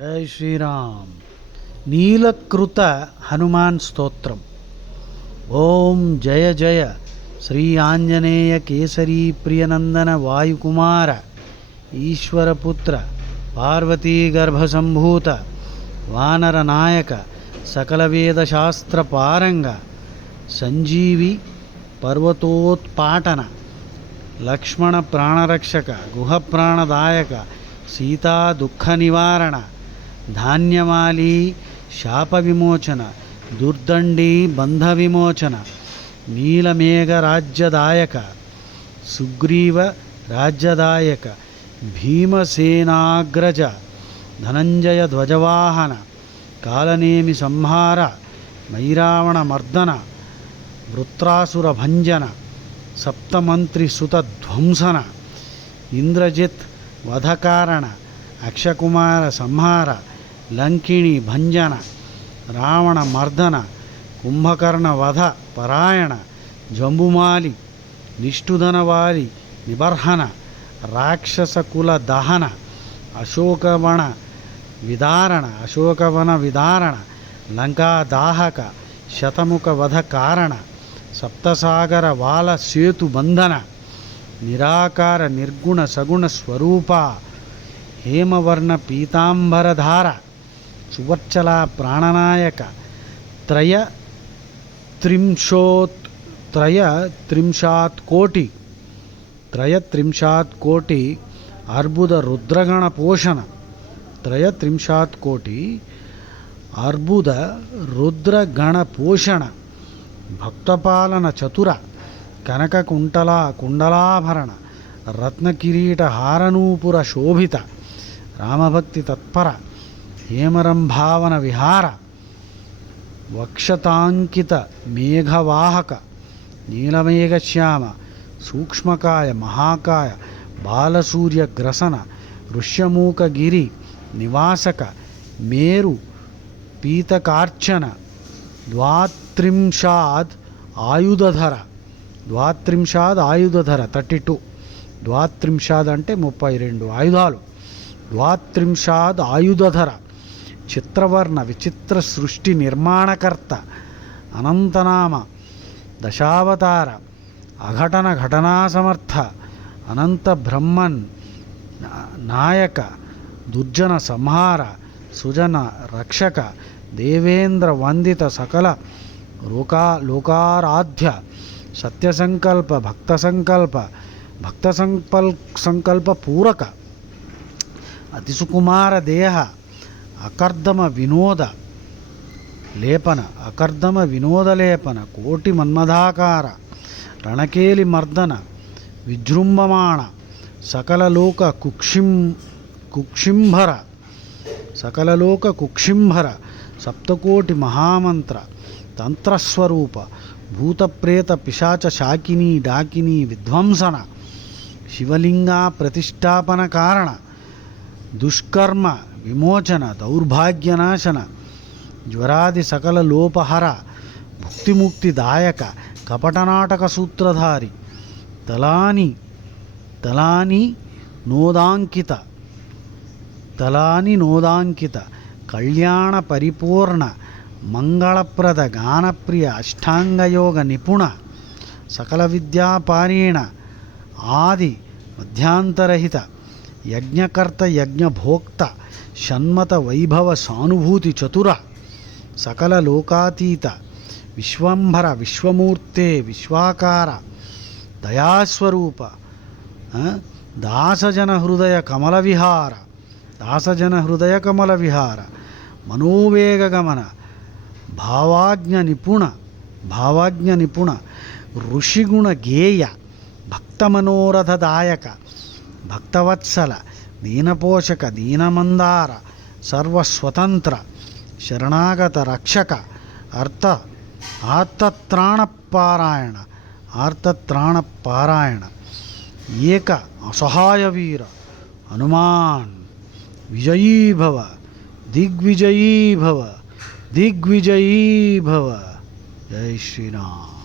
జై శ్రీరామ్. నీలకృత హనుమాన్ స్తోత్రం. ఓం జయ జయ శ్రీ ఆంజనేయ కేసరీ ప్రియనందన వాయుకుమార ఈశ్వరపుత్ర పార్వతీ గర్భసంభూత వానర నాయక సకల వేదశాస్త్ర పారంగ సంజీవి పర్వతోత్పాటన లక్ష్మణ ప్రాణరక్షక గుహ ప్రాణదాయక సీతా దుఃఖ నివారణ ధాన్యమాలి శాప విమోచన దుర్దండి బంధ విమోచన నీలమేఘ రాజ్యదాయక సుగ్రీవ రాజ్యదాయక భీమసేనాగ్రజ ధనంజయ ధ్వజవాహన కాలనేమి సంహార మైరావణ మర్దన వృత్రాసుర భంజన సప్తమంత్రి సుత ధ్వంసన ఇంద్రజిత్ వధకారణ అక్షకుమార సంహార లంకిణి భంజన రావణ మర్దన కుంభకర్ణ వధ పరాయణ జంబుమాలి నిష్ఠుధనవాలి నిబర్హన రాక్షసకుల దహన అశోకవన విదారణ లంకాదాహక శతముఖ వధ కారణ సప్తసాగర వాల సేతు బంధన నిరాకార నిర్గుణ సగుణ స్వరూప హేమవర్ణ పీతాంబరధార సువర్చల ప్రాణనాయక త్రయత్రింశాత్ కోటి అర్బుద రుద్రగణ పోషణ అర్బుద రుద్రగణ పోషణ భక్తపాలన చతుర కనక కుండలాభరణ రత్నకిరీట హారనూపుర శోభిత రామభక్తి తత్పర హేమరంభావన విహార వక్షతాంకిత మేఘవాహక నీలమేఘశ్యామ సూక్ష్మకాయ మహాకాయ బాలసూర్యగ్రసన ఋష్యమూకగిరి నివాసక మేరు పీతకార్చన ద్వాత్రింశాద్ ఆయుధధర 32 ద్వాత్రింశాద్ అంటే 32 ఆయుధాలు. ద్వాత్రింశాద్ ఆయుధధర చిత్రవర్ణ విచిత్ర సృష్టి నిర్మాణకర్త అనంతనామ దశావతార అఘటన ఘటనా సమర్థ అనంత బ్రహ్మన్ నాయక దుర్జన సంహార సుజన రక్షక దేవేంద్ర వందిత సకల లోకారాధ్య సత్యసంకల్ప భక్త సంకల్ప పూరక అతిసుకుమార దేహ అకర్దమ వినోద లేపన కోటి మన్మధాకార రణకేలి మర్దన విజృంభమాణ సకలలోక కుక్షింభర సప్తకోటి మహామంత్ర తంత్రస్వరూప భూతప్రేత పిశాచ శాకిని డాకిని విధ్వంసన శివలింగా ప్రతిష్టాపన కారణ దుష్కర్మ విమోచన దౌర్భాగ్యనాశన జ్వరాది సకల లోపహర భుక్తిముక్తిదాయక కపటనాటక సూత్రధారి తలాని నోదాంకిత కళ్యాణ పరిపూర్ణ మంగళప్రద గానప్రియ అష్టాంగయోగ నిపుణ సకల విద్యాపారీణ ఆది మధ్యాంతరహిత యజ్ఞకర్త యజ్ఞభోక్త షణ్మత వైభవ సానుభూతి చతుర సకల లోకాతీత విశ్వంభర విశ్వమూర్తే విశ్వాకార దయాస్వరూప దాసజన హృదయ కమల విహార మనోవేగగమన భావాజ్ఞ నిపుణ ఋషిగుణ గేయ భక్తమనోరథదాయక భక్తవత్సల దీనపోషక దీనమందార సర్వస్వతంత్ర శరణాగత రక్షక ఆర్తత్రాణపారాయణ ఏక అసహాయ వీర హనుమాన్ విజయీ భవ దిగ్విజయీ భవ జై శ్రీరామ్.